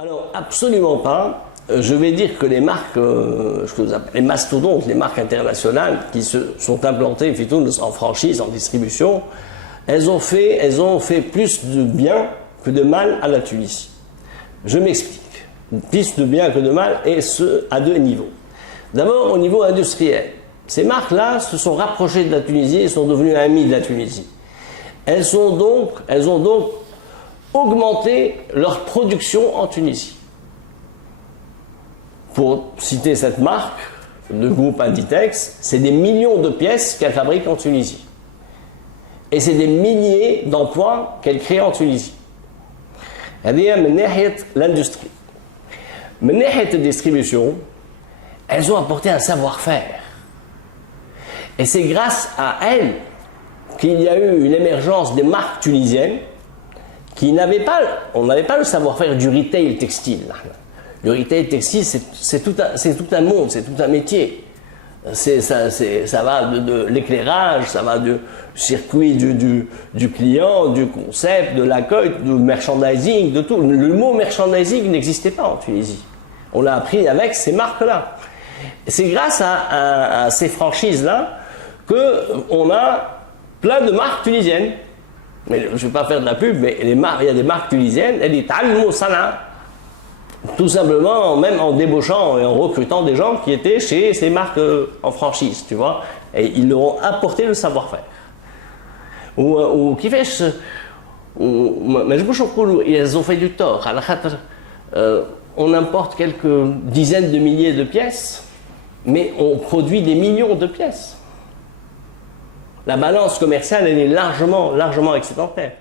Alors, absolument pas. Je vais dire que les marques, ce que vous appelez les mastodontes, les marques internationales qui se sont implantées plutôt en franchise, en distribution, elles ont fait plus de bien que de mal à la Tunisie. Je m'explique. Plus de bien que de mal, et ce, à deux niveaux. D'abord, au niveau industriel. Ces marques-là se sont rapprochées de la Tunisie et sont devenues amies de la Tunisie. Elles ont donc augmenté leur production en Tunisie. Pour citer cette marque, le groupe Inditex, c'est des millions de pièces qu'elle fabrique en Tunisie. Et c'est des milliers d'emplois qu'elle crée en Tunisie. C'est-à-dire, l'industrie. Mais de distribution, elles ont apporté un savoir-faire. Et c'est grâce à elles qu'il y a eu une émergence des marques tunisiennes qui n'avaient pas, on n'avait pas le savoir-faire du retail textile. Le retail textile, c'est tout un monde, c'est tout un métier. Ça va de l'éclairage, ça va du circuit du client, du concept, de l'accueil, du merchandising, de tout. Le mot merchandising n'existait pas en Tunisie. On l'a appris avec ces marques-là. C'est grâce à ces franchises-là qu'on a plein de marques tunisiennes. Mais je ne vais pas faire de la pub, mais il y a des marques tunisiennes, elles disent tout simplement, même en débauchant et en recrutant des gens qui étaient chez ces marques en franchise, tu vois, et ils leur ont apporté le savoir-faire. Ou qui fait, mais je pense qu'ils ont fait du tort. On importe quelques dizaines de milliers de pièces, mais on produit des millions de pièces. La balance commerciale, elle est largement excédentaire.